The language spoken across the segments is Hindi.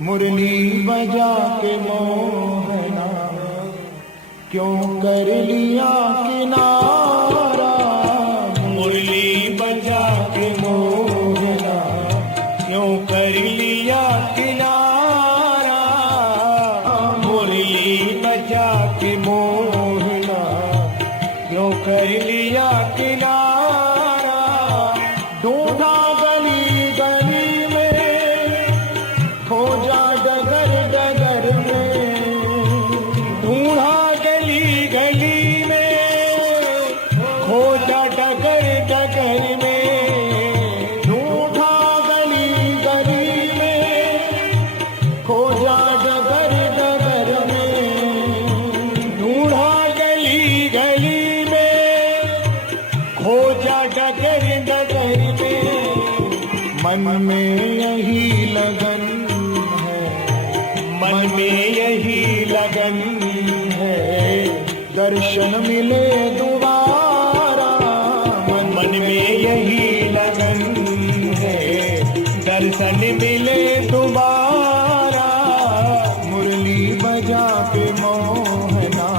मुरली बजा के मोहना क्यों कर लिया किनारा। मुरली बजा के मोहना क्यों कर लिया किनारा। मुरली बजा के मोहना क्यों कर लिया किनारा। ढूंढा गली गली में खोजा डगर डगर में। ढूंढा गली गली में खोजा डगर डगर में। ढूंढा गली गली में खोजा डगर डगर में। ढूंढा गली गली में खोजा डगर डगर में। मन में यही लगन है, मन में यही लगन है, दर्शन मिले दोबारा। मन में यही लगन है, दर्शन मिले दोबारा। मुरली बजा के मोहना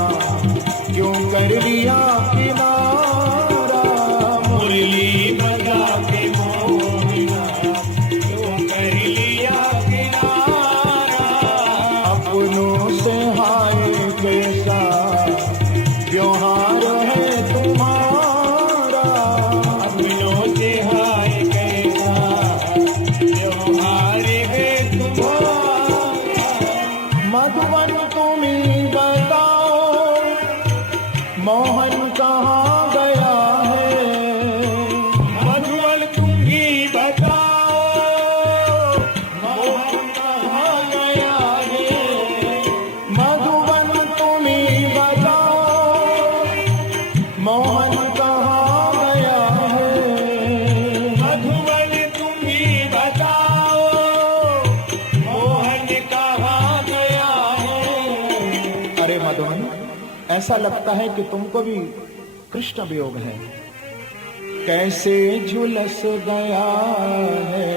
क्यों कर लिया किनारा। मुरली बजा के मोहना क्यों कर लिया किनारा। अपनों से हाय कैसा व्यवहार है तुम्हारा। अपनों से हाय कैसा व्यवहार है तुम्हारा। मधुबन तुम ही बताओ मोहन कहाँ गया है। मधुबन तुम ही बताओ मोहन कहाँ गया है। मधुबन तुम ही बताओ मोहन कहाँ गया है। मधुबन तुम ही बताओ मोहन कहाँ गया है। अरे मधुबन, ऐसा लगता है कि तुमको भी कृष्ण वियोग है। कैसे झुलस गया है,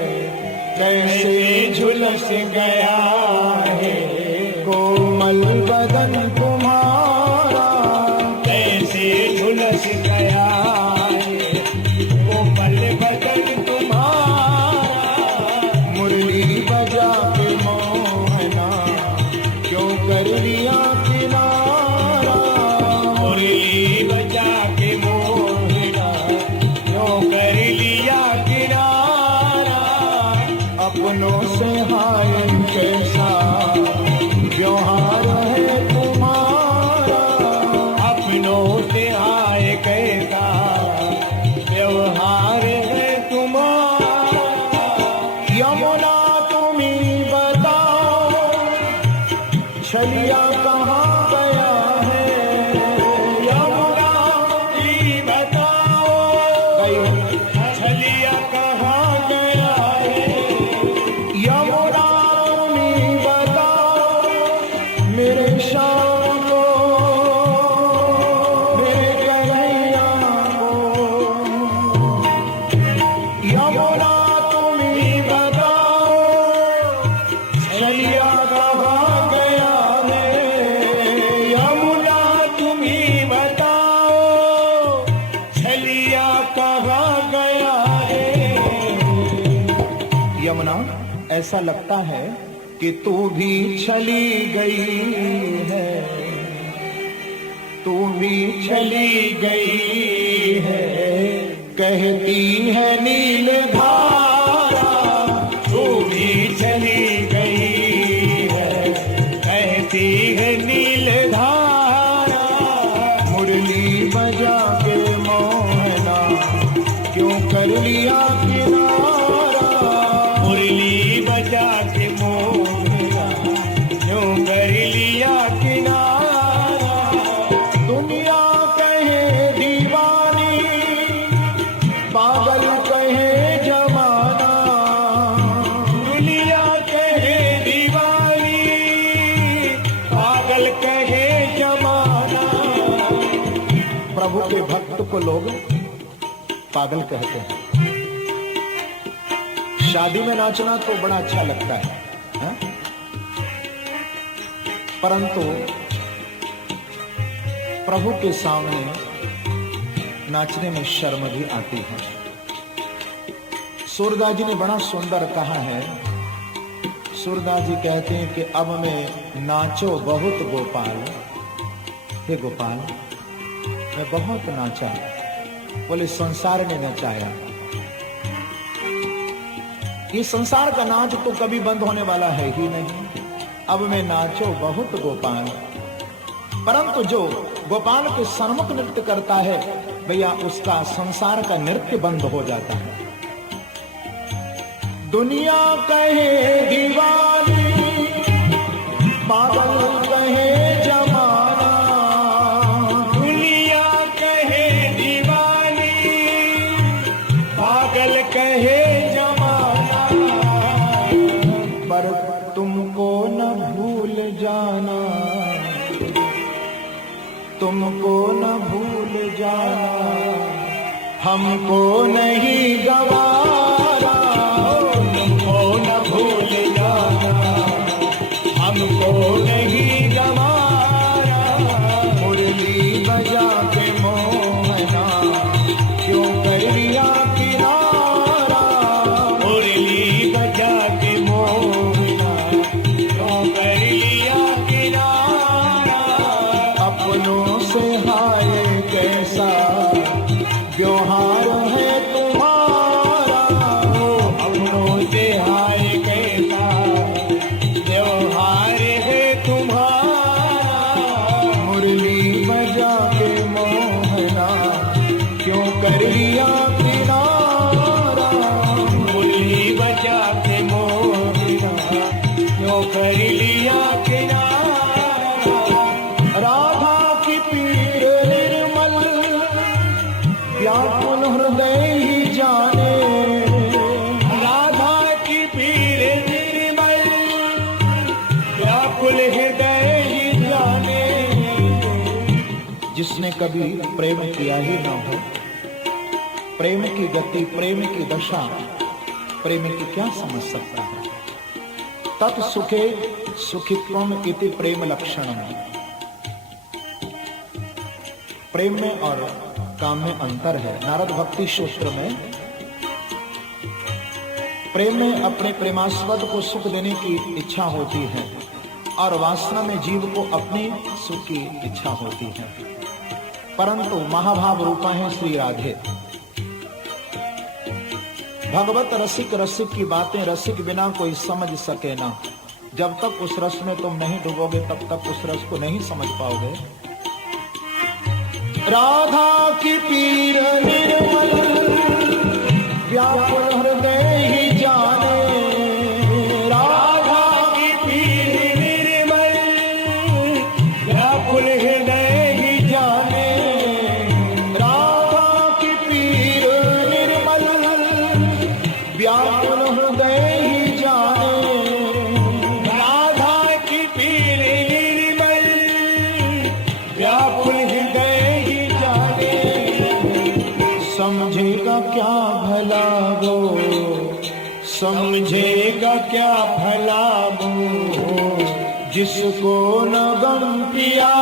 कैसे झुलस गया है कोमल बदन तुम्हारा। कैसे झुलस गया है कोमल बदन तुम्हारा। मुरली बजा के मोहना क्यों कर लिया किनारा। मुरली बजा के मोहना क्यों कर लिया किनारा। अपनों से हाय कैसा व्यवहार है तुम्हारा। अपनों से हाय कैसा व्यवहार है तुम्हारा। यमुना तुम ही बताओ छलिया कहाँ गया है। यमुना ही बताओ छलिया कहाँ गया है। यमुना तुम ही बताओ मेरे शाम को, मेरे कन्हैया को। यमुना तुम ही बताओ छलिया कहाँ गया है। यमुना तुम ही बताओ छलिया कहाँ गया है। यमुना, ऐसा लगता है कि तू भी चली गई है। तू भी चली गई है, कहती है नील धारा। तू भी चली गई है, कहती है नील धारा। मुरली बजा के मोहना क्यों कर लिया किनारा। मुरली बजा के मोहना क्यों कर लिया किनारा। दुनिया कहे दीवानी, पागल कहे जमाना। दुनिया कहे दीवानी, पागल कहे जमाना। प्रभु के भक्त को लोग पागल कहते हैं। शादी में नाचना तो बड़ा अच्छा लगता है, परंतु प्रभु के सामने नाचने में शर्म भी आती है। सूरदास जी ने बड़ा सुंदर कहा है। सूरदास जी कहते हैं कि अब मैं नाचो बहुत गोपाल, हे गोपाल मैं बहुत नाचा, बोले संसार ने नचाया। ये संसार का नाच तो कभी बंद होने वाला है ही नहीं। अब मैं नाचो बहुत गोपाल, परंतु जो गोपाल के सन्मुख नृत्य करता है भैया उसका संसार का नृत्य बंद हो जाता है। दुनिया कहे दीवानी, पागल कहे जमाना, दुनिया कहे दीवानी, पागल कहे जमाना, पर तुमको न भूल जाना, तुमको न भूल जाना, हमको नहीं गवारा, तुमको न भूल जाना, हमको नहीं गवारा, मुरली बजा के मोहना क्यों कर लिया किनारा, मुरली बजा के मोहना क्यों कर लिया किनारा, अपनों से हाय कैसा व्यवहार है तुम्हारा, अपनों से हाय कैसा व्यवहार है तुम्हारा, मुरली बजा के मोहना क्यों कर लिया किनारा, मुरली बजा के मोहना क्यों कर लिया किनारा, राधा की पीर निर्मल व्याकुल हृदय ही जाने, राधा की पीर निर्मल व्याकुल हृदय ही जाने, जिसने कभी प्रेम किया ही ना हो, प्रेम की गति, प्रेम की दशा, प्रेम की क्या समझ सकता है। तत् सुखे सुखित्वम इति प्रेम लक्षणम। प्रेम में और काम में अंतर है। नारद भक्ति सूत्र में प्रेम में अपने प्रेमास्पद को सुख देने की इच्छा होती है और वासना में जीव को अपने सुख की इच्छा होती है, परंतु महाभाव रूपा है श्री राधे। भगवत रसिक रसिक की बातें रसिक बिना कोई समझ सके ना। जब तक उस रस में तुम नहीं डूबोगे तब तक उस रस को नहीं समझ पाओगे। राधा की पीर निर्मल व्याकुल हृदय ही जाने, राधा की पीर निर्मल व्याकुल हृदय ही जाने, राधा की पीर निर्मल व्याकुल हृदय ही जाने, राधा की पीर निर्मल व्याकुल हृदय ही जाने, समझेगा क्या भला वो, समझेगा क्या भला वो जिसको न गम पिया